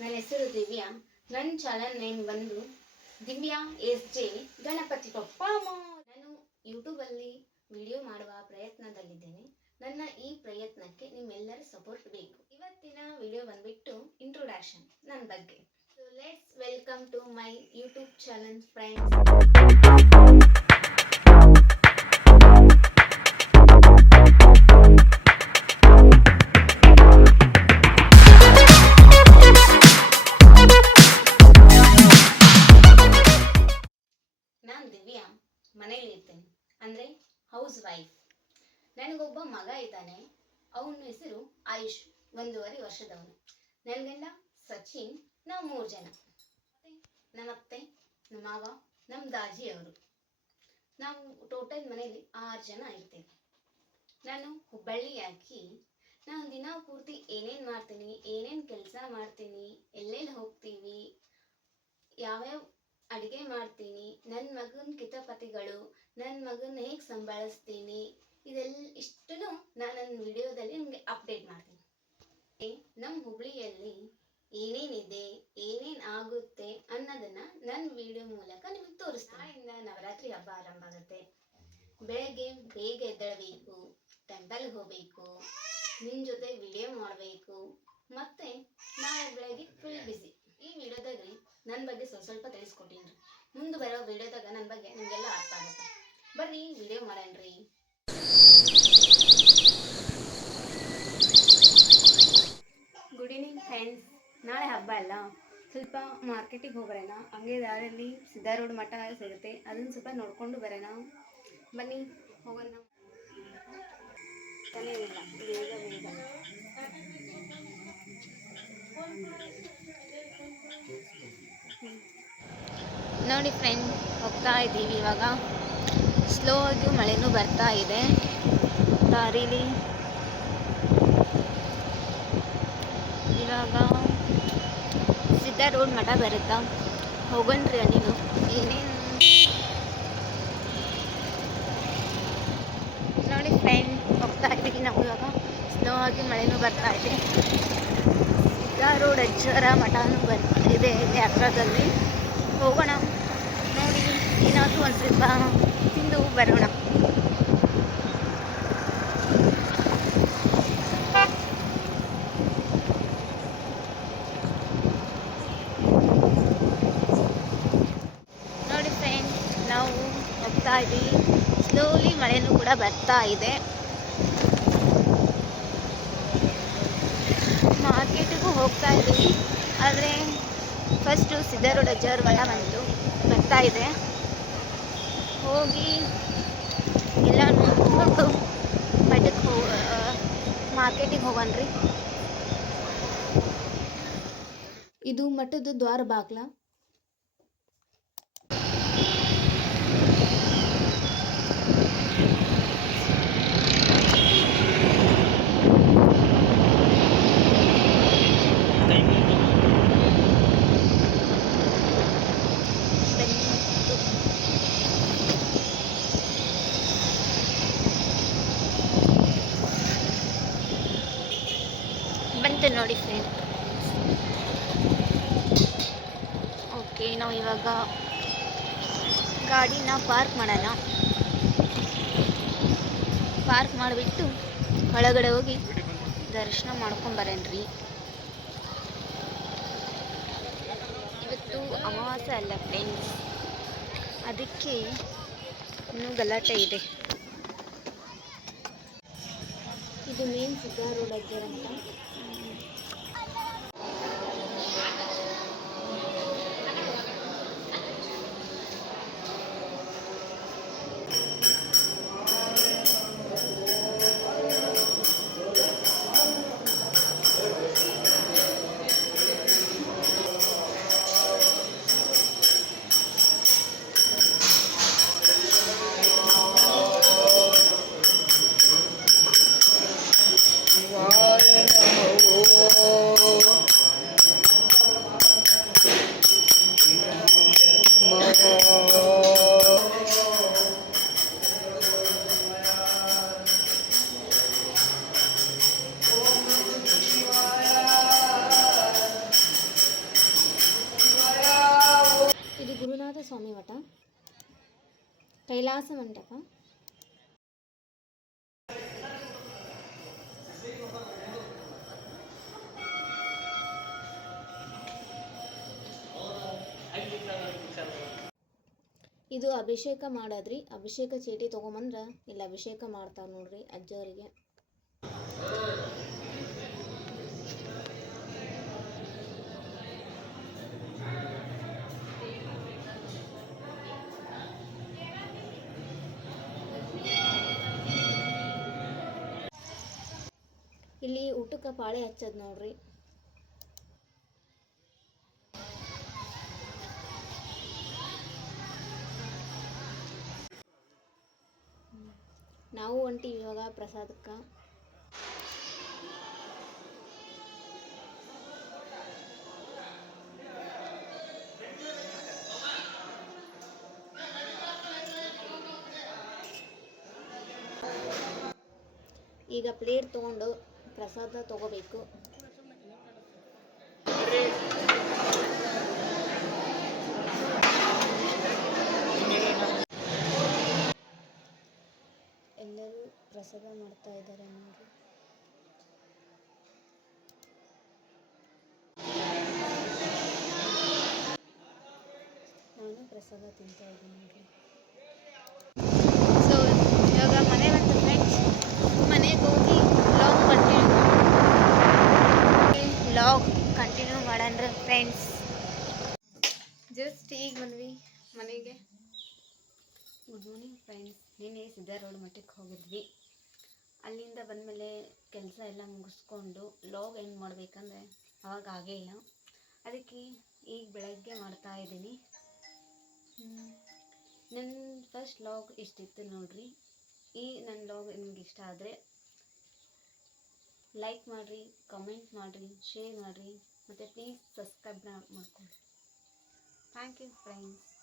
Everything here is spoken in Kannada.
ನನ್ನ ಹೆಸರು ದಿವ್ಯಾ. ನನ್ನ ಚಾನಲ್ ನೇಮ್ ಬಂದು ದಿವ್ಯಾ SJ ಗಣಪತಿ ಪಪ್ಪ. ನಾನು ಯೂಟ್ಯೂಬಲ್ಲಿ ವಿಡಿಯೋ ಮಾಡುವ ಪ್ರಯತ್ನದಲ್ಲಿದ್ದೇನೆ. ನನ್ನ ಈ ಪ್ರಯತ್ನಕ್ಕೆ ನಿಮ್ಮೆಲ್ಲರ ಸಪೋರ್ಟ್ ಬೇಕು. ಇವತ್ತಿನ ವಿಡಿಯೋ ಬಂದ್ಬಿಟ್ಟು ಇಂಟ್ರೊಡಕ್ಷನ್ ನನ್ನ ಬಗ್ಗೆ. So let's welcome to my YouTube channel friends. Divya ಮನೇಲಿ ಇರ್ತೇನೆ, ಅಂದರೆ ಹೌಸ್ ವೈಫ್. ನನಗೊಬ್ಬ ಮಗ ಇದ್ದಾನೆ. ಅವನ ಹೆಸರು ಆಯುಷ್, 1.5 ವರ್ಷದವನು. ನನ್ನ ಗಂಡ ಸಚಿನ್. ನಾವು 3 ಜನ. ನಮ್ಮ ಅತ್ತೆ, ನಮ್ಮ ಮಾವ, ನಮ್ಮ ದಾಜಿ ಅವರು. ನಾವು ಟೋಟಲ್ ಮನೇಲಿ 6 ಜನ ಇರ್ತೇವೆ. ನಾನು ಹುಬ್ಬಳ್ಳಿ ಯಾಕಿ ನಾನು ದಿನ ಪೂರ್ತಿ ಏನೇನು ಮಾಡ್ತೀನಿ, ಏನೇನು ಕೆಲಸ ಮಾಡ್ತೀನಿ, ಎಲ್ಲೆಲ್ಲಿ ಹೋಗ್ತೀವಿ, ಯಾವ್ಯಾವ ಅಡುಗೆ ಮಾಡ್ತೀನಿ, ನನ್ನ ಮಗನ ಕಿತಾಪತಿಗಳು, ನನ್ನ ಮಗನ ಹೇಗೆ ಸಂಭಾಳಿಸ್ತೀನಿ, ಇಷ್ಟನ್ನು ನಾನು ನನ್ನ ವಿಡಿಯೋದಲ್ಲಿ ನಿಮಗೆ ಅಪ್ಡೇಟ್ ಮಾಡ್ತೀನಿ. ನಮ್ಮ ಹುಬ್ಬಳ್ಳಿಯಲ್ಲಿ ಏನೇನಿದೆ, ಏನೇನು ಆಗುತ್ತೆ ಅನ್ನೋದನ್ನು ನನ್ನ ವಿಡಿಯೋ ಮೂಲಕ ನಿಮಗೆ ತೋರಿಸ್ತೀನಿ. ನಾಳೆಯಿಂದ ನವರಾತ್ರಿ ಹಬ್ಬ ಆರಂಭ ಆಗುತ್ತೆ. ಬೆಳಗ್ಗೆ ಬೇಗ ಎದ್ದೇಳಬೇಕು, ಟೆಂಪಲ್ಗೆ ಹೋಗಬೇಕು, ನಿಮ್ಮ ಜೊತೆ ವಿಡಿಯೋ ಮಾಡಬೇಕು, ಮತ್ತು ನಾಳೆ ಬೆಳಗ್ಗೆ ಫುಲ್ ಬಿಸಿ. ಈ ವಿಡಿಯೋದಾಗ ನನ್ನ ಬಗ್ಗೆ ಸ್ವಲ್ಪ ತಿಳಿಸ್ಕೊಟ್ಟಿನಿ. ಮುಂದೆ ಬರೋ ವಿಡಿಯೋದಾಗ ನನ್ನ ಬಗ್ಗೆ ನಿಮಗೆಲ್ಲ ಅರ್ಥ ಆಗುತ್ತೆ. ಬರ್ರಿ ವಿಡಿಯೋ ಮಾಡೋಣ್ರಿ. Good evening friends. ನಾಳೆ ಹಬ್ಬ ಅಲ್ಲ, ಸ್ವಲ್ಪ ಮಾರ್ಕೆಟಿಗೆ ಹೋಗ್ಬರೋಣ. ಹಂಗೆ ದಾರಿಯಲ್ಲಿ ಸಿದ್ಧಾರೂಢ ಮಠ ಸಿಗುತ್ತೆ, ಅದನ್ನು ಸ್ವಲ್ಪ ನೋಡ್ಕೊಂಡು ಬರೋಣ. ಬನ್ನಿ ಹೋಗೋಣ. ತಲೆ ಇಲ್ಲ, ಬೇಗ ಬೇಗ. ನೋಡಿ ಫ್ರೆಂಡ್, ಹೋಗ್ತಾ ಇದ್ದೀವಿ ಇವಾಗ. ಸ್ಲೋ ಆಗಿ ಮಳೆನೂ ಬರ್ತಾ ಇದೆ ದಾರಿಲಿ. ಇವಾಗ ಸಿದ್ಧಾರೂಢ ಮಠ ಬರುತ್ತಾ, ಹೋಗೋಣ್ರಿ. ನೀನು ಏನೇನು ನೋಡಿ ಫ್ರೆಂಡ್, ಹೋಗ್ತಾ ಇದ್ದೀವಿ ನಾವು ಇವಾಗ. ಸ್ಲೋ ಆಗಿ ಮಳೆನೂ ಬರ್ತಾ ಇದೆ. ಸಿದ್ಧಾರೂಢ ಅಜ್ಜರ ಮಠನೂ ಬರ್ತಾ ಇದೆ ಯಾತ್ರದಲ್ಲಿ. ಹೋಗೋಣ. ನೋಡಿ, ಏನಾದರೂ ಒಂದು ಸ್ವಲ್ಪ ತಿಂದು ಬರೋಣ. ನೋಡಿ ಫ್ರೆಂಡ್, ನಾವು ಹೋಗ್ತಾ ಇದ್ದೀವಿ. ಸ್ಲೋಲಿ ಮಳೆನೂ ಕೂಡ ಬರ್ತಾ ಇದೆ. ಮಾರ್ಕೆಟಿಗೂ ಹೋಗ್ತಾ ಇದ್ದೀವಿ, ಆದರೆ ಫಸ್ಟು ಸಿದ್ಧಾರೂಢ ಅಜ್ಜರ ಮಠ ಬರ್ತಾ ಇದೆ. ಹೋಗಿ ಎಲ್ಲ ನೋಡ್ಕೊಂಡು ಮಠಕ್ಕೆ ಮಾರ್ಕೆಟಿಗೆ ಹೋಗೋಣ್ರಿ. ಇದು ಮಠದ ದ್ವಾರ ಬಾಗ್ಲ. ಬಂತು ನೋಡಿ ಫ್ರೆಂಡ್. ಓಕೆ, ನಾವು ಇವಾಗ ಗಾಡಿನ ಪಾರ್ಕ್ ಮಾಡೋಣ. ಪಾರ್ಕ್ ಮಾಡಿಬಿಟ್ಟು ಒಳಗಡೆ ಹೋಗಿ ದರ್ಶನ ಮಾಡ್ಕೊಂಬರೋಣ್ರಿ. ಇವತ್ತು ಅಮಾವಾಸ್ಯೆ ಅಲ್ಲ ಫ್ರೆಂಡ್ಸ್, ಅದಕ್ಕೆ ಇನ್ನೂ ಗಲಾಟೆ ಇದೆ. ಇದು ಮೇನ್ ಸಿದ್ಧಾರೂಢ ಅಜ್ಜರ ಮಠ. ಕೈಲಾಸ ಮಂಟಪ. ಇದು ಅಭಿಷೇಕ ಮಾಡದ್ರಿ. ಅಭಿಷೇಕ ಚೀಟಿ ತೊಗೊಂಬಂದ್ರೆ ಇಲ್ಲಿ ಅಭಿಷೇಕ ಮಾಡ್ತಾರೆ ನೋಡ್ರಿ ಅಜ್ಜವರಿಗೆ. ಇಲ್ಲಿ ಊಟಕ್ಕೆ ಪಾಳೆ ಹಚ್ಚದ್ ನೋಡ್ರಿ. ನಾವು ಹೊಂಟಿವಿ ಇವಾಗ ಪ್ರಸಾದಕ್ಕೆ. ಈಗ ಪ್ಲೇಟ್ ತೊಗೊಂಡು ಪ್ರಸಾದ ತಗೋಬೇಕು. ಎಲ್ಲರೂ ಪ್ರಸಾದ ಮಾಡ್ತಾ ಇದ್ದಾರೆ ನೋಡಿ. ನಾನು ಪ್ರಸಾದ ತಿಂತಾ ಇದ್ದೀನಿ ನೋಡ್ರಿ. ಸೊ ಇವಾಗ ಮನೆ ಬಂತು ಫ್ರೆಂಡ್ಸ್. ಮನೆಗೆ ಹೋಗಿ ವ್ಲಾಗ್ ಕಂಟಿನ್ಯೂ ಮಾಡೋಣ ಫ್ರೆಂಡ್ಸ್. ಜಸ್ಟ್ ಈಗ ಬಂದ್ವಿ ಮನೆಗೆ. Good morning friends. ನಿನ್ನೆ ಸಿದ್ಧಾರ್ ರೋಡ್ ಮಟ್ಟಕ್ಕೆ ಹೋಗಿದ್ವಿ. ಅಲ್ಲಿಂದ ಬಂದಮೇಲೆ ಕೆಲಸ ಎಲ್ಲ ಮುಗಿಸ್ಕೊಂಡು ಲಾಗ್ ಏನು ಮಾಡಬೇಕಂದ್ರೆ ಅವಾಗ ಆಗೇ ಇಲ್ಲ. ಅದಕ್ಕೆ ಈಗ ಬೆಳಗ್ಗೆ ಮಾಡ್ತಾ ಇದ್ದೀನಿ. ನನ್ನ ಫಸ್ಟ್ ಲಾಗ್ ಇಷ್ಟಿತ್ತು ನೋಡ್ರಿ. ಈ ನನ್ನ ಲಾಗ್ ನಿಮ್ಗೆ ಇಷ್ಟ ಆದರೆ ಲೈಕ್ ಮಾಡಿರಿ, ಕಮೆಂಟ್ ಮಾಡಿರಿ, ಶೇರ್ ಮಾಡಿರಿ ಮತ್ತು ಪ್ಲೀಸ್ ಸಬ್ಸ್ಕ್ರೈಬ್ ಮಾಡ್ಕೊಳ್ಳಿ. Thank you friends.